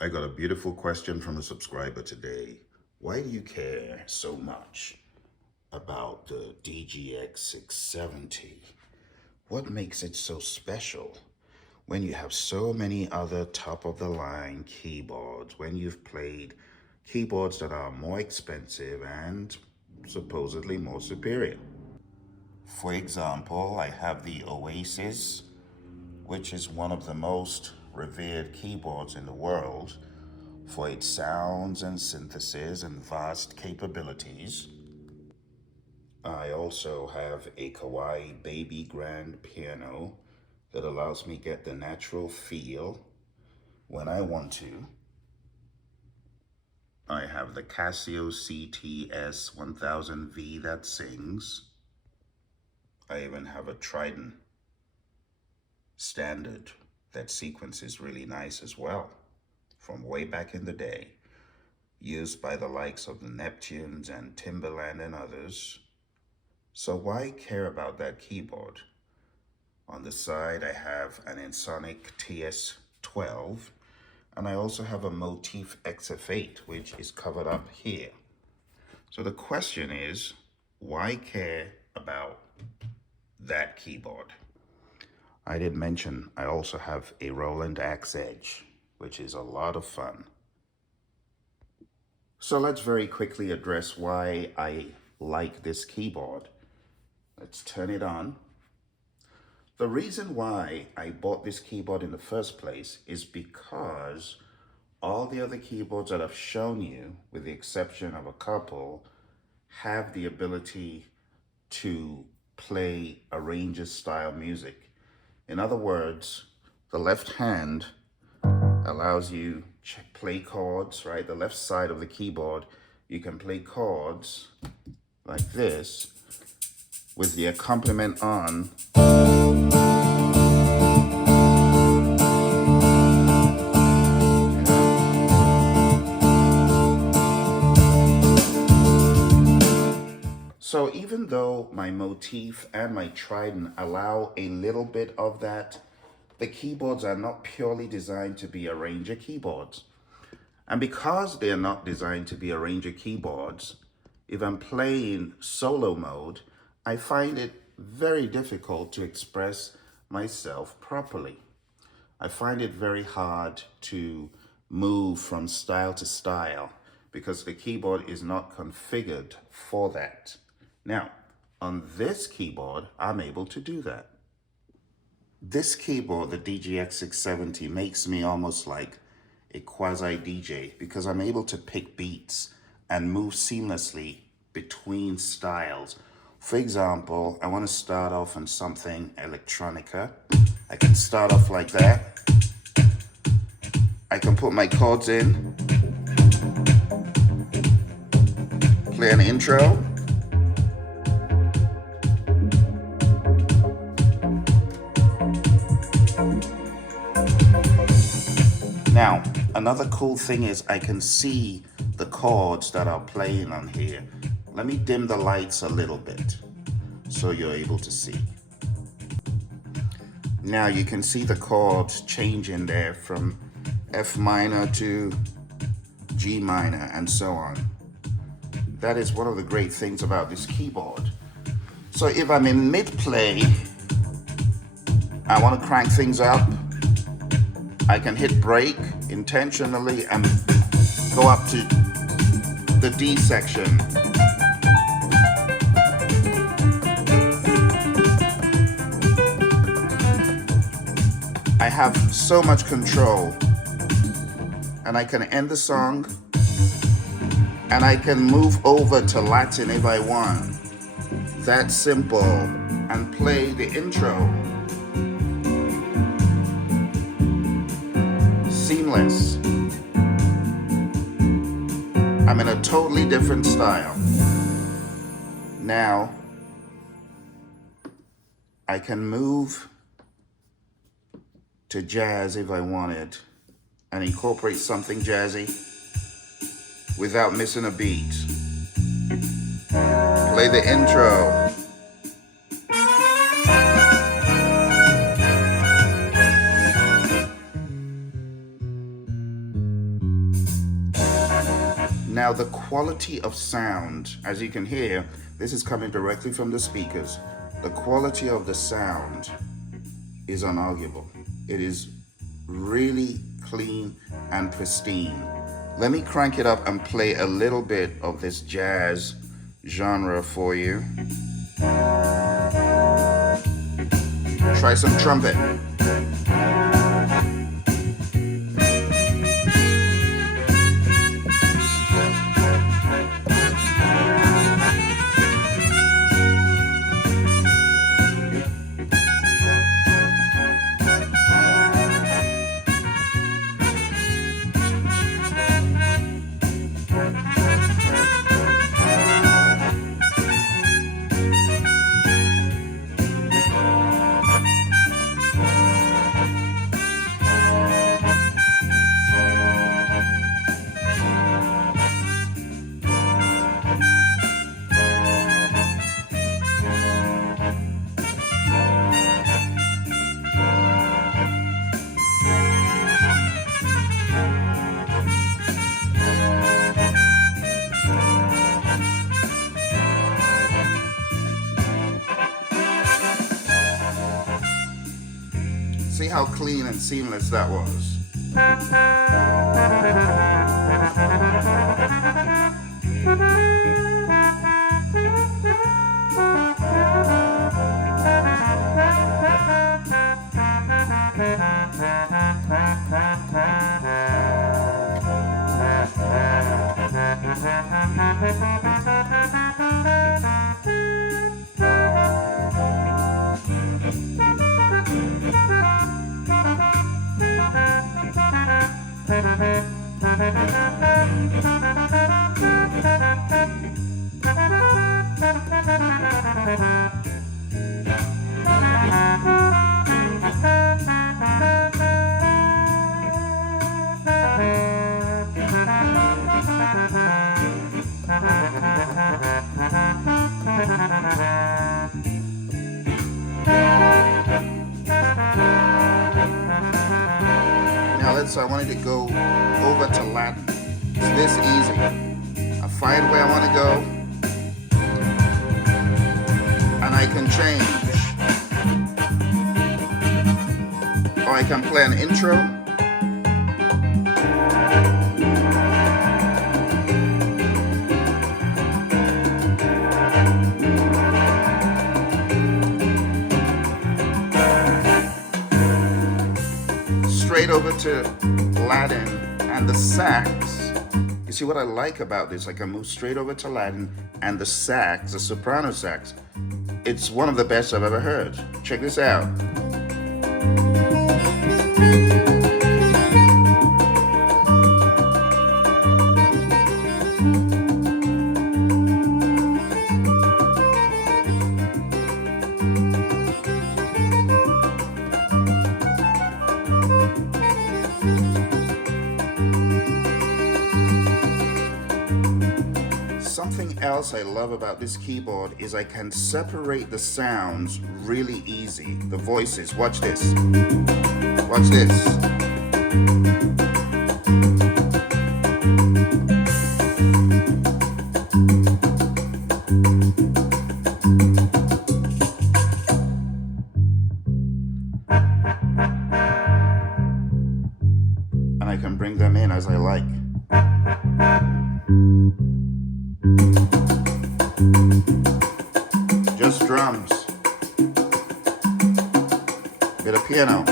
I got a beautiful question from a subscriber today. Why do you care so much about the DGX 670? What makes it so special when you have so many other top of the line keyboards, when you've played keyboards that are more expensive and supposedly more superior? For example, I have the Oasis, which is one of the most revered keyboards in the world for its sounds and synthesis and vast capabilities. I also have a Kawaii baby grand piano that allows me get the natural feel when I want to. I have the Casio CTS 1000V that sings. I even have a Trident standard that sequences really nice as well, from way back in the day, used by the likes of the Neptunes and Timberland and others. So why care about that keyboard? On the side, I have an Ensoniq TS12, and I also have a Motif XF8, which is covered up here. So the question is, why care about that keyboard? I did mention I also have a Roland Axe Edge, which is a lot of fun. So let's very quickly address why I like this keyboard. Let's turn it on. The reason why I bought this keyboard in the first place is because all the other keyboards that I've shown you, with the exception of a couple, have the ability to play arranger style music. In other words, the left hand allows you to play chords, right? The left side of the keyboard, you can play chords like this with the accompaniment on. So even though my Motif and my Trident allow a little bit of that, the keyboards are not purely designed to be arranger keyboards. And because they're not designed to be arranger keyboards, if I'm playing solo mode, I find it very difficult to express myself properly. I find it very hard to move from style to style because the keyboard is not configured for that. Now, on this keyboard, I'm able to do that. This keyboard, the DGX 670, makes me almost like a quasi-DJ because I'm able to pick beats and move seamlessly between styles. For example, I want to start off on something electronica. I can start off like that. I can put my chords in, play an intro. Now, another cool thing is I can see the chords that are playing on here. Let me dim the lights a little bit so you're able to see. Now you can see the chords changing there from F minor to G minor and so on. That is one of the great things about this keyboard. So if I'm in mid-play, I want to crank things up, I can hit break intentionally and go up to the D section. I have so much control, and I can end the song, and I can move over to Latin if I want. That simple, and play the intro. Seamless. I'm in a totally different style. Now, I can move to jazz if I wanted and incorporate something jazzy without missing a beat. Play the intro. Now the quality of sound, as you can hear, this is coming directly from the speakers. The quality of the sound is unarguable. It is really clean and pristine. Let me crank it up and play a little bit of this jazz genre for you. Try some trumpet. See how clean and seamless that was. So I wanted to go over to Latin. It's this easy. I find where I want to go, and I can change. Or I can play an intro. Straight over to Latin and the sax. You see what I like about this? I can move straight over to Latin and the sax, the soprano sax. It's one of the best I've ever heard. Check this out. Something else I love about this keyboard is I can separate the sounds really easy. The voices, watch this. Watch this. And I can bring them in as I like. Just drums, bit of piano.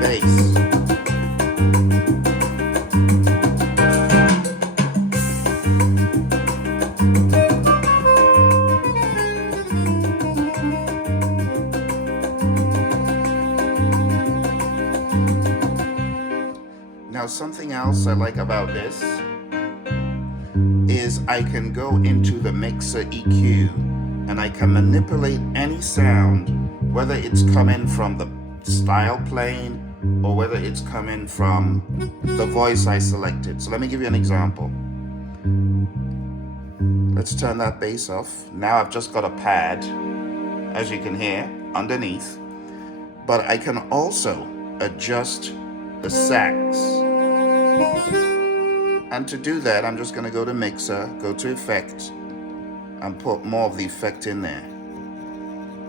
Bass. Now something else I like about this is I can go into the mixer EQ and I can manipulate any sound, whether it's coming from the style plane or whether it's coming from the voice I selected. So let me give you an example. Let's turn that bass off. Now I've just got a pad, as you can hear, underneath. But I can also adjust the sax. And to do that, I'm just going to go to Mixer, go to Effect, and put more of the effect in there.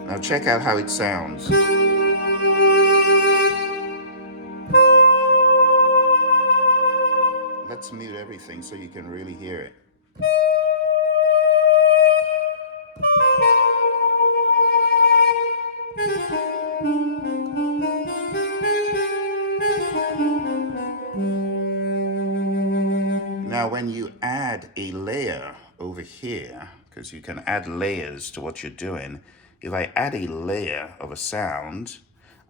Now check out how it sounds. Let's mute everything so you can really hear it. Now when you add a layer over here, because you can add layers to what you're doing, if I add a layer of a sound,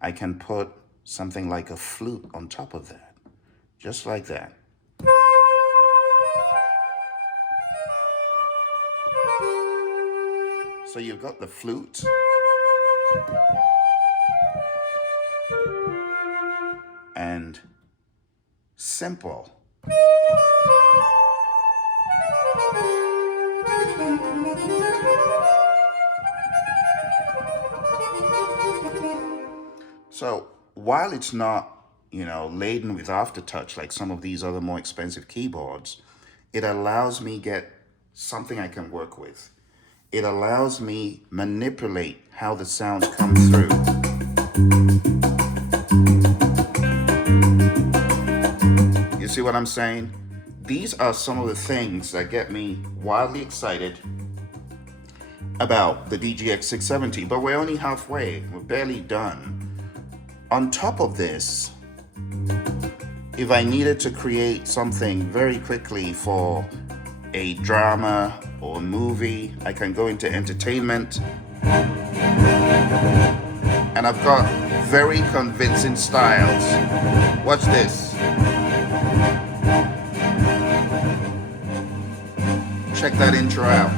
I can put something like a flute on top of that, just like that. So you've got the flute, and simple. So while it's not, laden with aftertouch like some of these other more expensive keyboards, it allows me get something I can work with. It allows me manipulate how the sounds come through. You see what I'm saying? These are some of the things that get me wildly excited about the DGX 670, but we're only halfway. We're barely done. On top of this, if I needed to create something very quickly for a drama or a movie, I can go into entertainment. And I've got very convincing styles. Watch this. Check that intro out.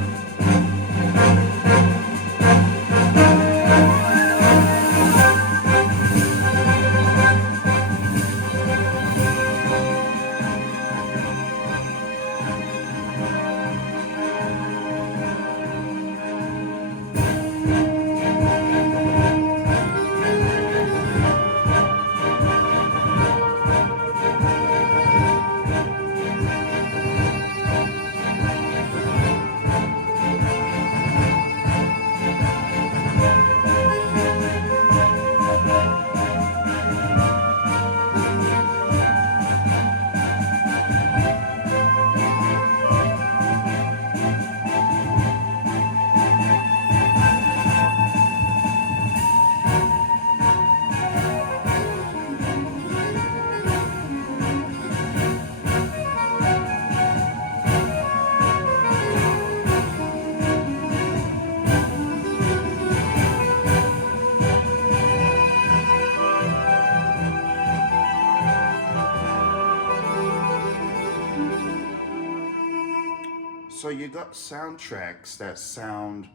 So you got soundtracks that sound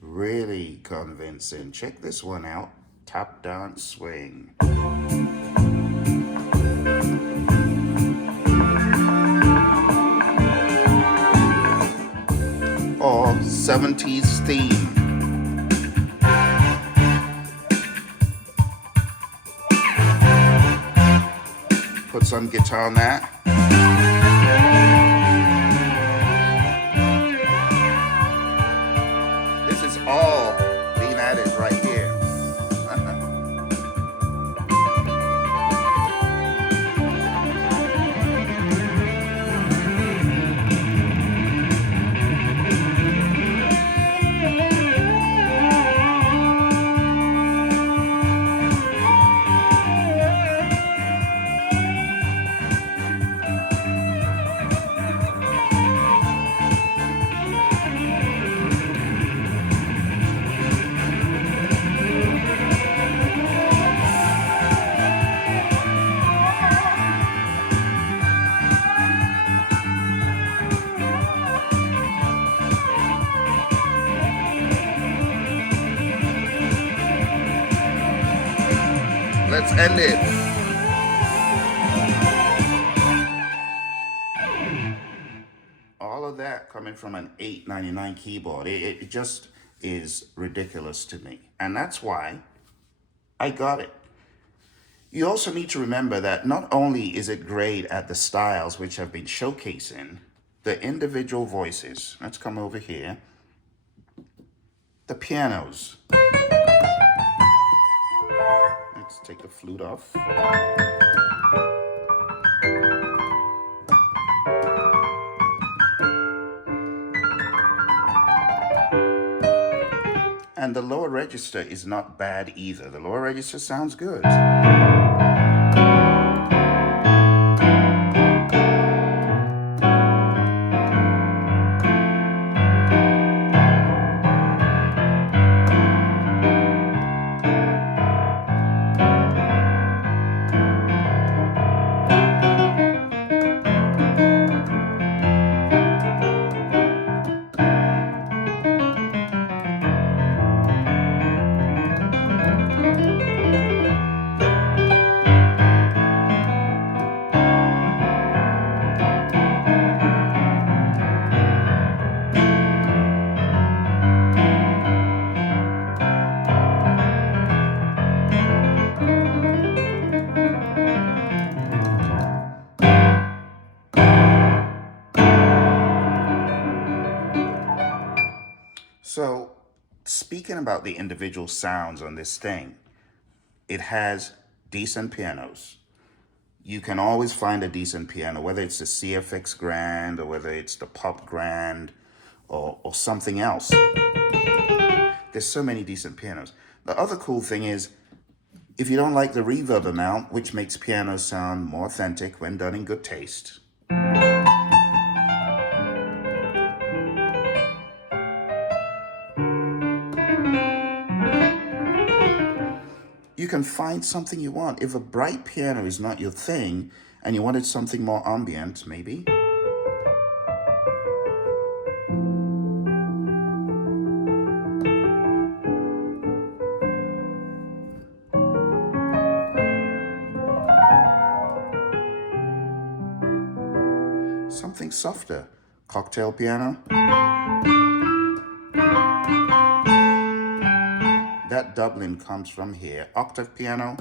really convincing. Check this one out, Tap Dance Swing. Or 70s theme. Put some guitar on that. All being added right here. Let's end it. that coming from an $8.99 keyboard? It just is ridiculous to me. And that's why I got it. You also need to remember that not only is it great at the styles which have been showcasing, the individual voices. Let's come over here. The pianos. Let's take the flute off. And the lower register is not bad either. The lower register sounds good. So, speaking about the individual sounds on this thing, it has decent pianos. You can always find a decent piano, whether it's the CFX Grand or whether it's the Pop Grand or something else. There's so many decent pianos. The other cool thing is, if you don't like the reverb amount, which makes pianos sound more authentic when done in good taste, you can find something you want. If a bright piano is not your thing and you wanted something more ambient, maybe, something softer. Cocktail piano. That doubling comes from here. Octave piano.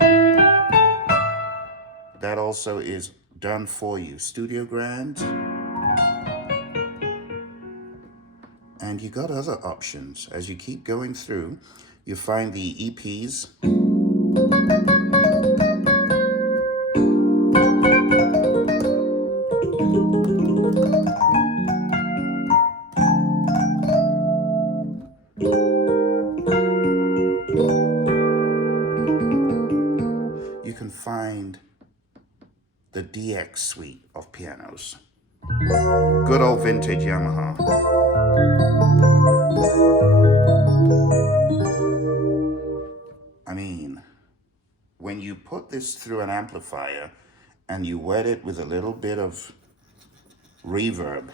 That also is done for you. Studio Grand. And you got other options. As you keep going through, you find the EPs. You can find the DX suite of pianos. Good old vintage Yamaha. I mean, when you put this through an amplifier and you wet it with a little bit of reverb,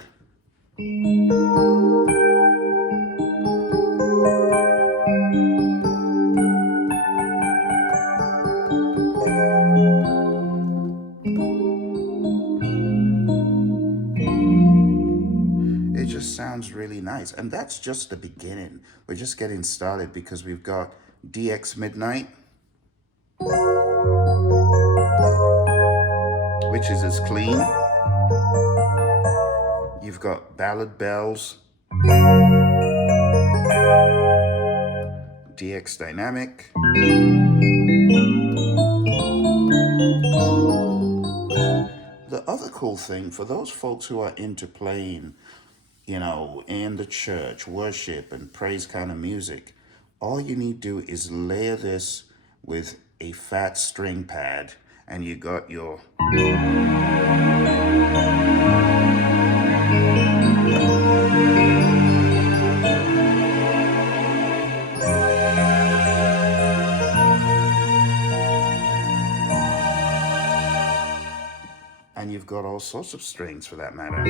it just sounds really nice. And that's just the beginning. We're just getting started because we've got DX Midnight, which is as clean. You've got Ballad Bells, DX Dynamic, the other cool thing for those folks who are into playing, you know, in the church, worship and praise kind of music, all you need to do is layer this with a fat string pad and you got your and you've got all sorts of strings for that matter.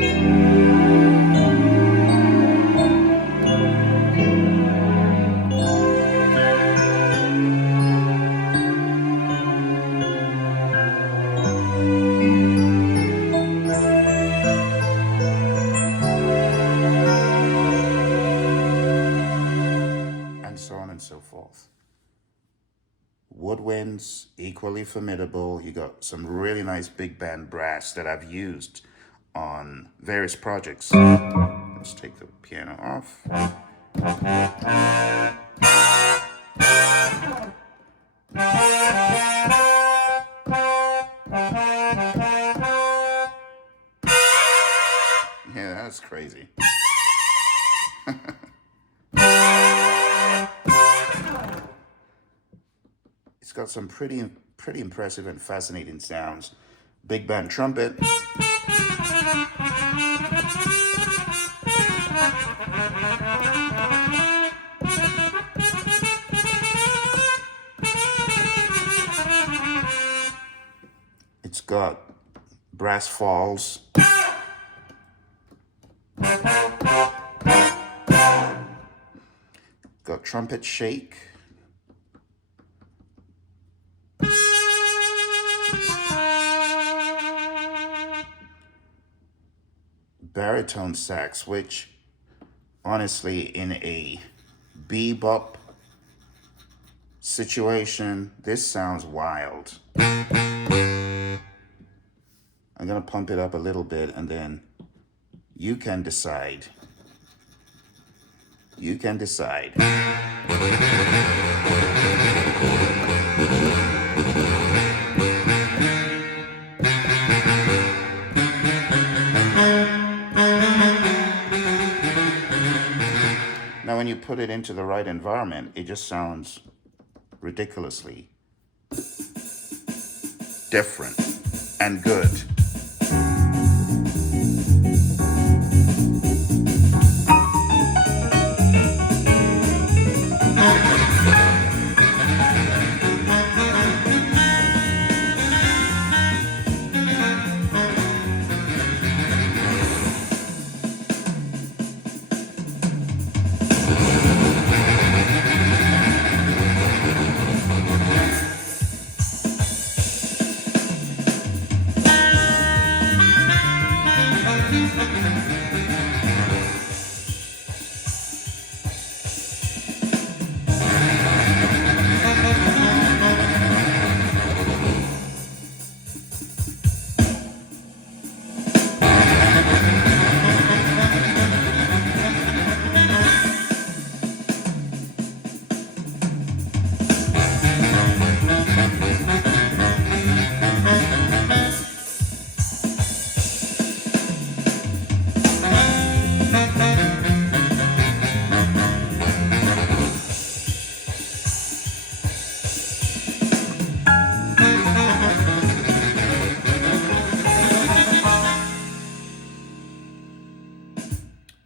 woodwinds, equally formidable. You got some really nice big band brass that I've used on various projects. Let's take the piano off. Yeah, that's crazy. It's got some pretty impressive and fascinating sounds. Big band trumpet. It's got brass falls. Got trumpet shake. Baritone sax, which honestly in a bebop situation, this sounds wild. I'm gonna pump it up a little bit and then you can decide. You can decide. Now, when you put it into the right environment, it just sounds ridiculously different and good.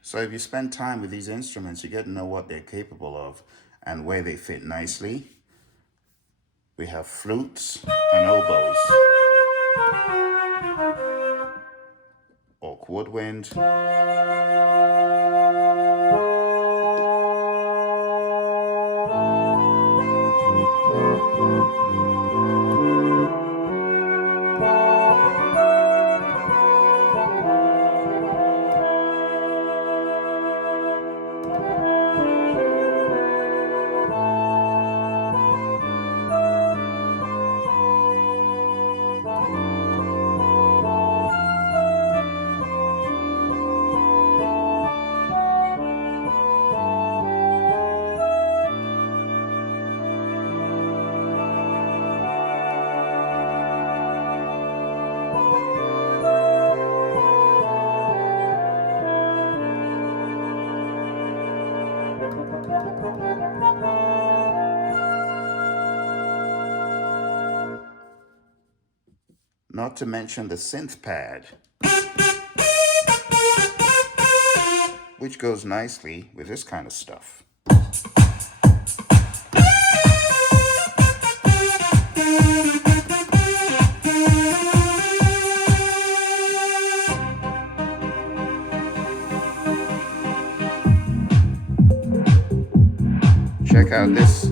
So if you spend time with these instruments, you get to know what they're capable of and where they fit nicely. We have flutes and oboes, oak woodwind, not to mention the synth pad, which goes nicely with this kind of stuff. Check out this.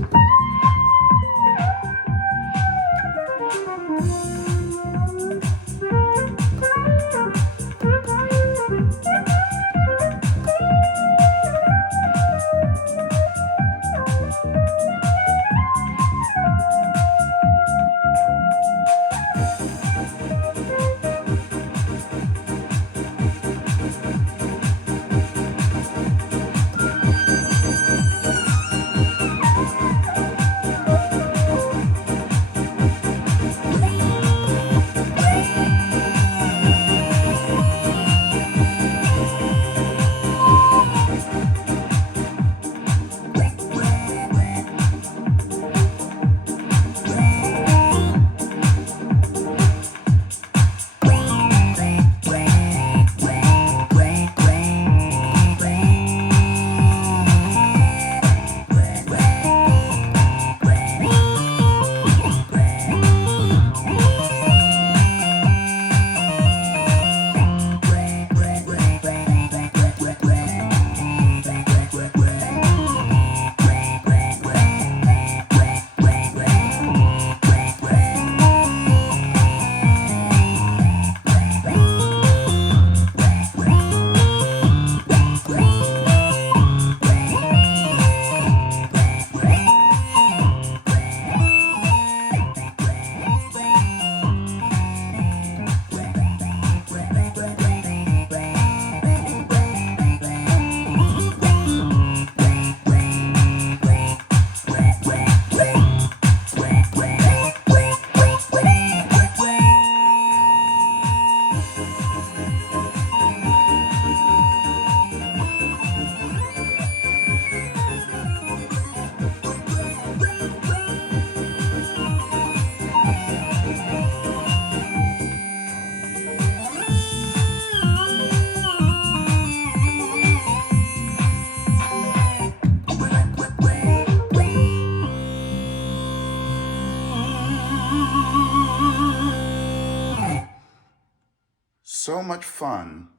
So much fun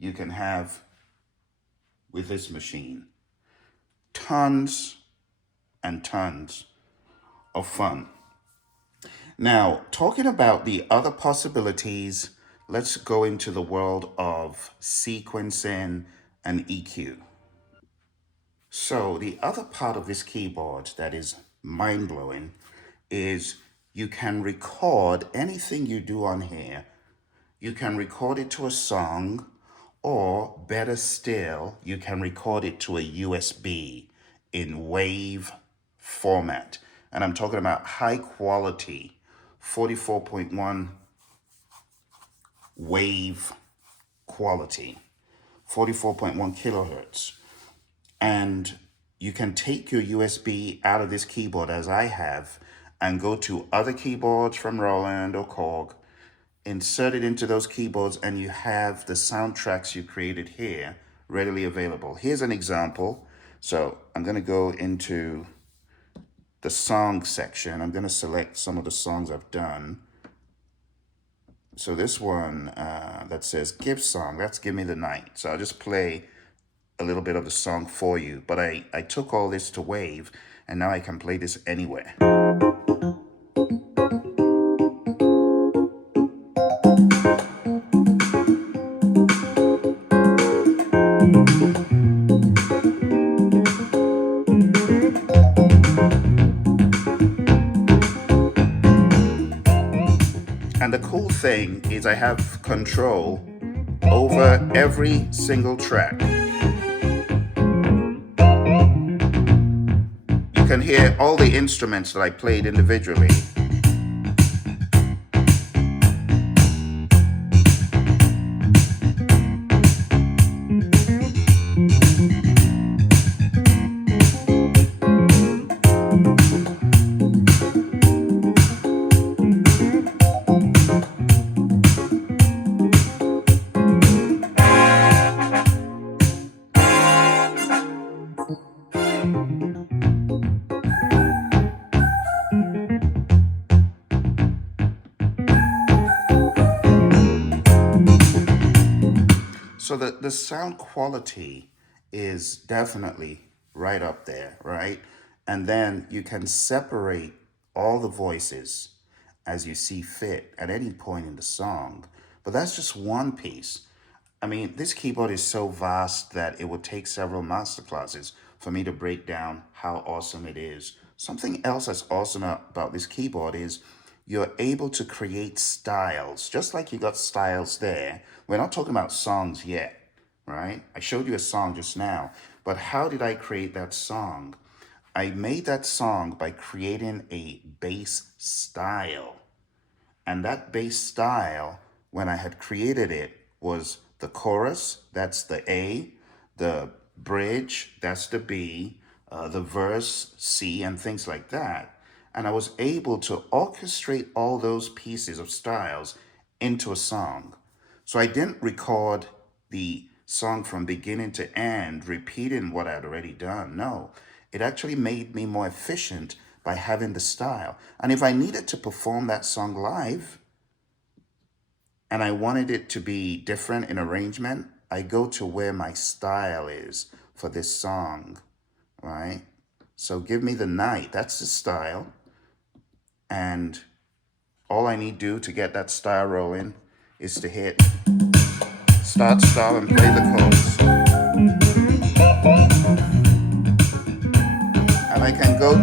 you can have with this machine. Tons and tons of fun. Now, talking about the other possibilities, let's go into the world of sequencing and EQ. So, the other part of this keyboard that is mind blowing is you can record anything you do on here. You can record it to a song, or better still, you can record it to a USB in WAV format. And I'm talking about high quality 44.1 wave quality, 44.1 kilohertz. And you can take your USB out of this keyboard, as I have, and go to other keyboards from Roland or Korg, insert it into those keyboards, and you have the soundtracks you created here readily available. Here's an example. So I'm going to go into the song section. I'm going to select some of the songs I've done. So this one that says Give Song, that's Give Me the Night. So I'll just play a little bit of the song for you. But I took all this to Wave, and now I can play this anywhere. And the cool thing is I have control over every single track. You can hear all the instruments that I played individually. So the sound quality is definitely right up there, right? And then you can separate all the voices as you see fit at any point in the song. But that's just one piece. I mean, this keyboard is so vast that it would take several masterclasses for me to break down how awesome it is. Something else that's awesome about this keyboard is you're able to create styles, just like you got styles there. We're not talking about songs yet, right? I showed you a song just now, but how did I create that song? I made that song by creating a bass style. And that bass style, when I had created it, was the chorus, that's the A, the bridge, that's the B, the verse, C, and things like that. And I was able to orchestrate all those pieces of styles into a song. So I didn't record the song from beginning to end, repeating what I'd already done. No, it actually made me more efficient by having the style. And if I needed to perform that song live and I wanted it to be different in arrangement, I go to where my style is for this song, right? So Give Me the Night, that's the style. And all I need to do to get that style rolling is to hit start, stop, and play the chorus. And I can go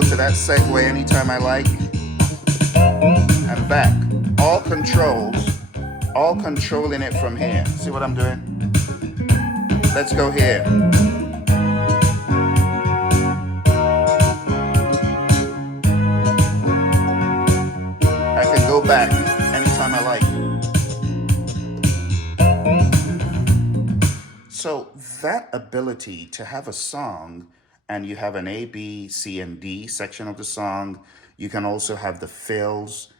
to that segue anytime I like, and back. All controlling it from here. See what I'm doing? Let's go here. I can go back anytime I like. So that ability to have a song and you have an A, B, C, and D section of the song, you can also have the fills.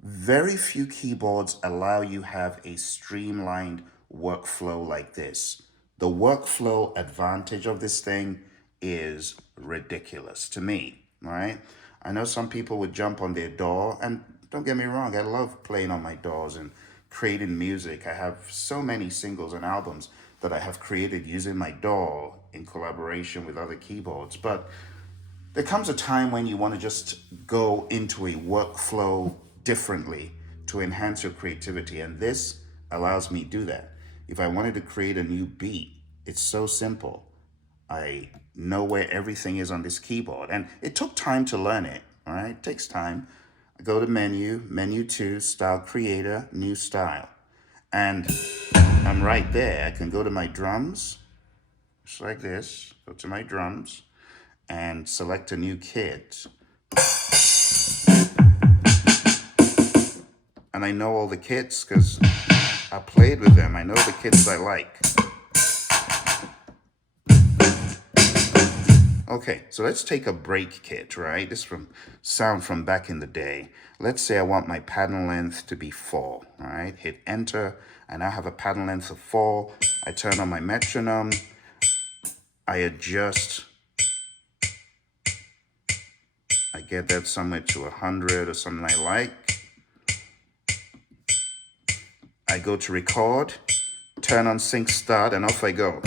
Very few keyboards allow you have a streamlined workflow like this. The workflow advantage of this thing is ridiculous to me, right? I know some people would jump on their door, and Don't get me wrong, I love playing on my DAWs and creating music. I have so many singles and albums that I have created using my DAW in collaboration with other keyboards. But there comes a time when you want to just go into a workflow differently to enhance your creativity, and this allows me to do that. If I wanted to create a new beat, it's so simple. I know where everything is on this keyboard, and it took time to learn it. All right, it takes time. I go to menu 2, style creator, new style, and I'm right there. I can go to my drums, just like this, go to my drums, and select a new kit. And I know all the kits because I played with them. I know the kits I like. Okay, so let's take a break kit, right? This from sound from back in the day. Let's say I want my pattern length to be 4, all right? Hit enter, and I have a pattern length of 4. I turn on my metronome. I adjust. I get that somewhere to 100 or something I like. I go to record, turn on sync start, and off I go.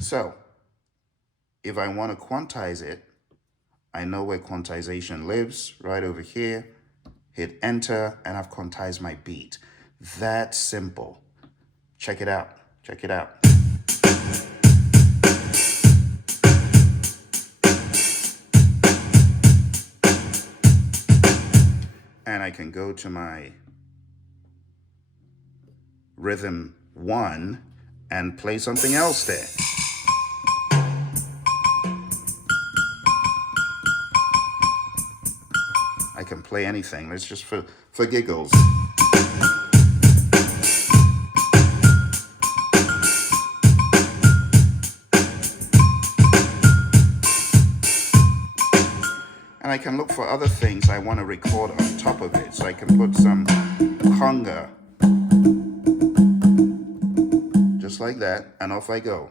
So, if I want to quantize it, I know where quantization lives, right over here. Hit enter, and I've quantized my beat. That simple. Check it out. Check it out. And I can go to my rhythm 1 and play something else there. I can play anything. Let's just for giggles. And I can look for other things I want to record on top of it. So I can put some conga, just like that, and off I go.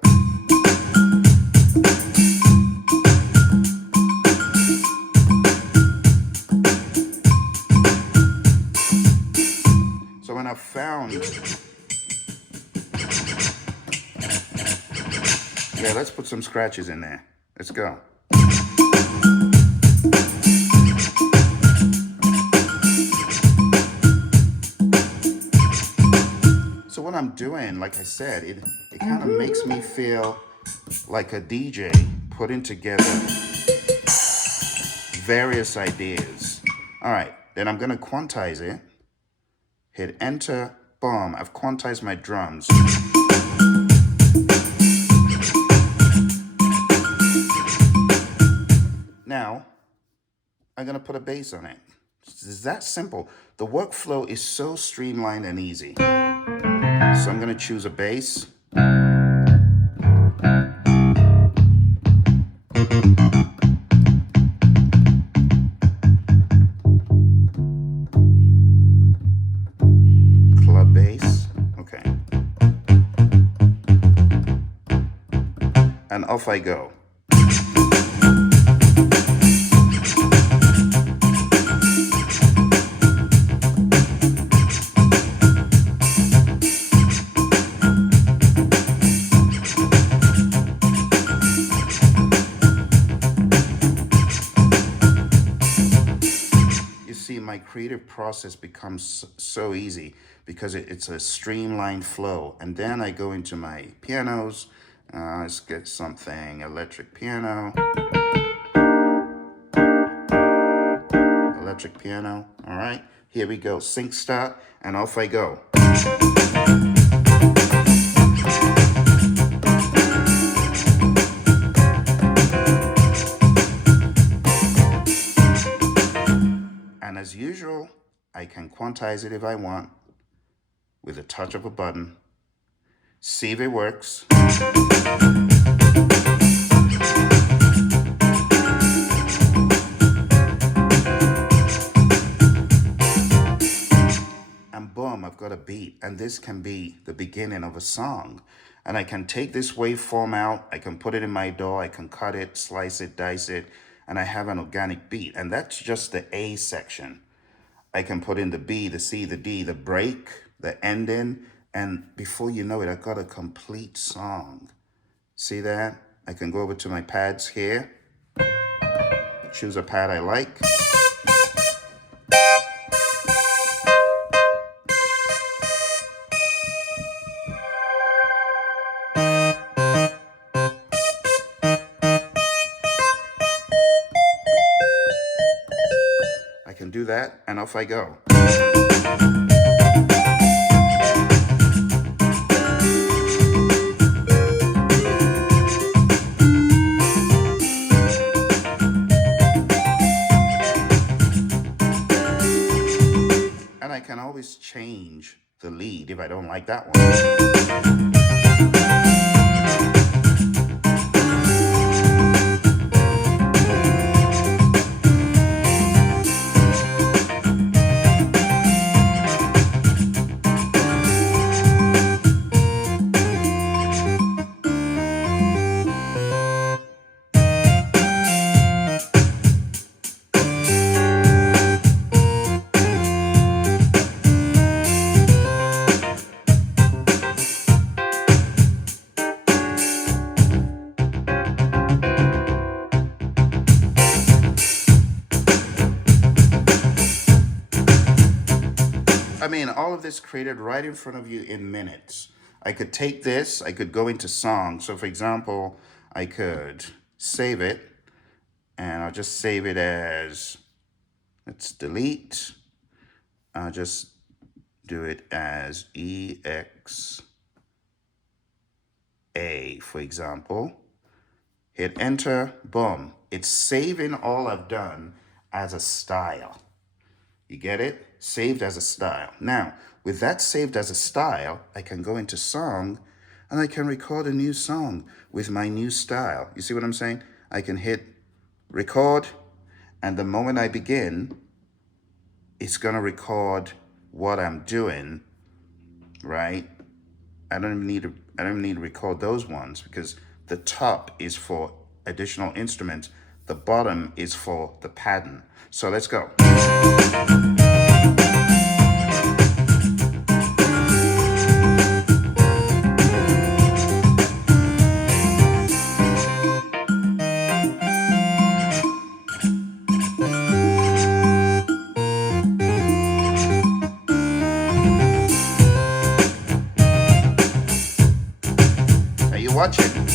So when I've found, yeah, let's put some scratches in there. Let's go. So what I'm doing, like I said, it kind of makes me feel like a DJ putting together various ideas. All right, then I'm gonna quantize it. Hit enter, boom, I've quantized my drums. Now, I'm gonna put a bass on it. It's that simple. The workflow is so streamlined and easy. So I'm gonna choose a bass. Club bass, okay. And off I go. My creative process becomes so easy because it's a streamlined flow. And then I go into my pianos. Let's get something electric piano. Electric piano. All right, here we go. Sync start, and off I go. And as usual, I can quantize it if I want with a touch of a button. See if it works. And boom, I've got a beat. And and this can be the beginning of a song. And I can take this waveform out, I can put it in my DAW, I can cut it, slice it, dice it, and I have an organic beat. And that's just the A section. I can put in the B, the C, the D, the break, the ending, and before you know it, I got a complete song. See that? I can go over to my pads here, choose a pad I like. I can do that, and off I go. And I can always change the lead if I don't like that one. I mean, all of this created right in front of you in minutes. I could take this, I could go into song. So for example, I could save it, and I'll just save it as, let's delete. I'll just do it as EXA, for example. Hit enter, boom. It's saving all I've done as a style. You get it? Saved as a style. Now, with that saved as a style, I can go into song and I can record a new song with my new style. You see what I'm saying? I can hit record, and the moment I begin, it's gonna record what I'm doing, right? I don't even need to record those ones because the top is for additional instruments. The bottom is for the pattern. So let's go. Are you watching?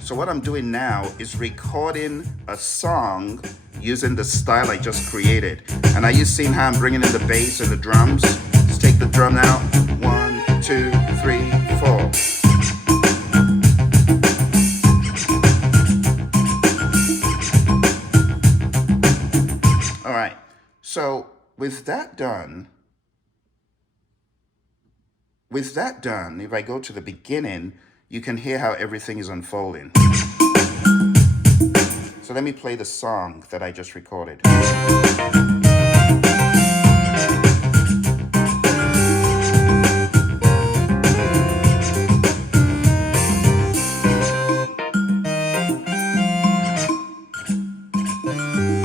So what I'm doing now is recording a song using the style I just created. And are you seeing how I'm bringing in the bass and the drums? Let's take the drum out. 1, 2, 3, 4. All right, so with that done, if I go to the beginning, you can hear how everything is unfolding. So let me play the song that I just recorded.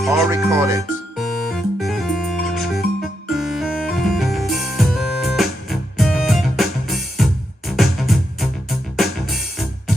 All recorded.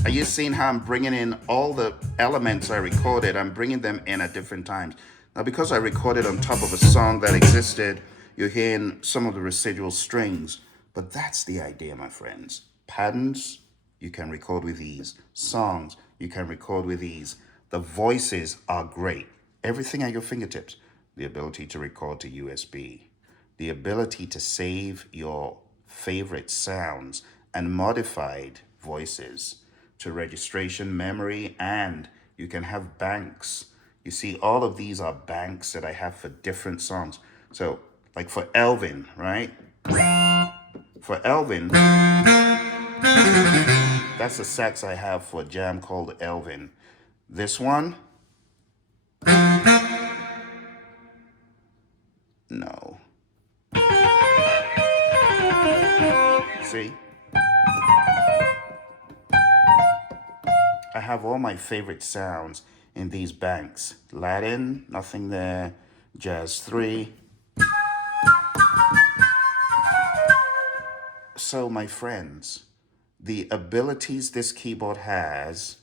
Are you seeing how I'm bringing in all the elements I recorded? I'm bringing them in at different times. Now, because I recorded on top of a song that existed, you're hearing some of the residual strings. But that's the idea, my friends. Patterns, you can record with ease. Songs, you can record with ease. The voices are great. Everything at your fingertips. The ability to record to USB. The ability to save your favorite sounds and modified voices to registration memory, and you can have banks. You see, all of these are banks that I have for different songs. So, like for Elvin, right? For Elvin, that's the sax I have for a jam called Elvin. This one, no. See? I have all my favorite sounds in these banks. Latin, nothing there. Jazz 3. So, my friends, the abilities this keyboard has,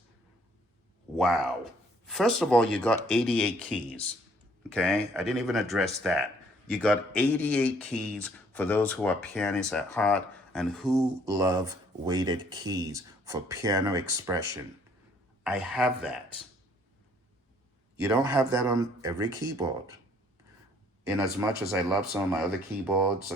wow. First of all, you got 88 keys, okay? I didn't even address that. You got 88 keys for those who are pianists at heart and who love weighted keys for piano expression. I have that. You don't have that on every keyboard. In as much as I love some of my other keyboards,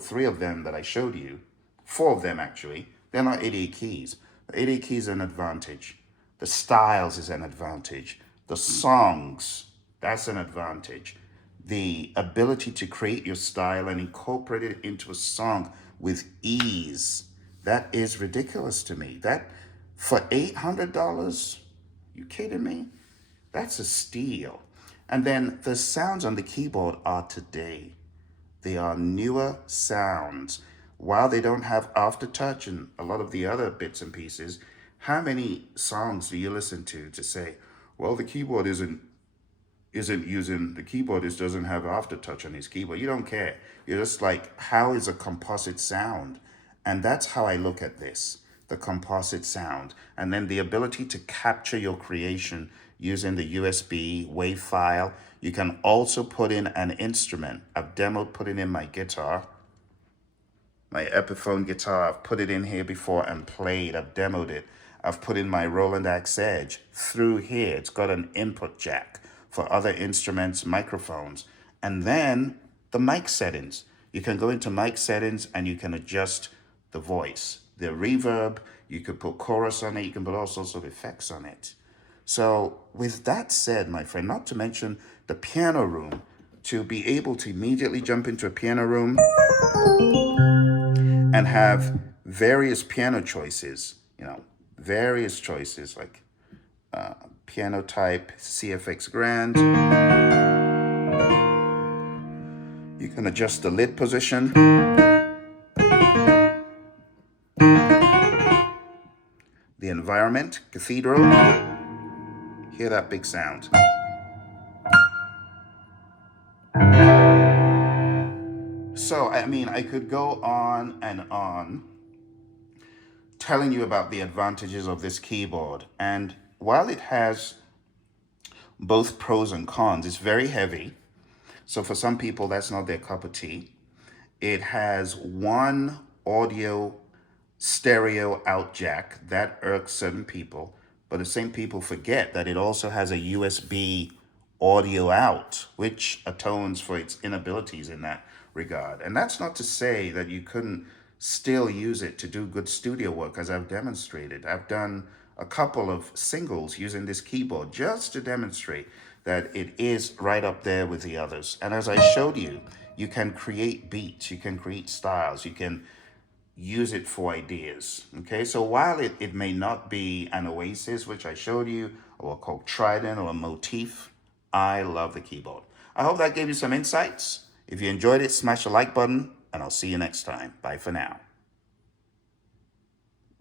three of them that I showed you, four of them actually, they're not 88 keys. The 88 keys are an advantage. The styles is an advantage. The songs, that's an advantage. The ability to create your style and incorporate it into a song with ease, that is ridiculous to me. That, for $800, you kidding me? That's a steal. And then the sounds on the keyboard are today. They are newer sounds. While they don't have aftertouch and a lot of the other bits and pieces, how many songs do you listen to say, well, the keyboard isn't using, the keyboardist doesn't have aftertouch on his keyboard. You don't care. You're just like, how is a composite sound? And that's how I look at this, the composite sound. And then the ability to capture your creation using the USB WAV file. You can also put in an instrument. I've demoed putting in my guitar, my Epiphone guitar. I've put it in here before and played. I've demoed it. I've put in my Roland Axe Edge through here. It's got an input jack for other instruments, microphones. And then the mic settings. You can go into mic settings and you can adjust the voice, the reverb. You could put chorus on it. You can put all sorts of effects on it. So with that said, my friend, not to mention the piano room, to be able to immediately jump into a piano room and have various piano choices, various choices like piano type, CFX Grand. You can adjust the lid position. The environment, cathedral. Hear that big sound. So, I mean, I could go on and on telling you about the advantages of this keyboard. And while it has both pros and cons, it's very heavy. So for some people, that's not their cup of tea. It has one audio stereo out jack. That irks certain people. But the same people forget that it also has a USB audio out, which atones for its inabilities in that regard. And that's not to say that you couldn't still use it to do good studio work, as I've demonstrated. I've done a couple of singles using this keyboard just to demonstrate that it is right up there with the others. And as I showed you, you can create beats, you can create styles, you can use it for ideas. Okay, so while it may not be an oasis, which I showed you, or called trident or a motif, I love the keyboard. I hope that gave you some insights. If you enjoyed it, smash the like button, and I'll see you next time. Bye for now.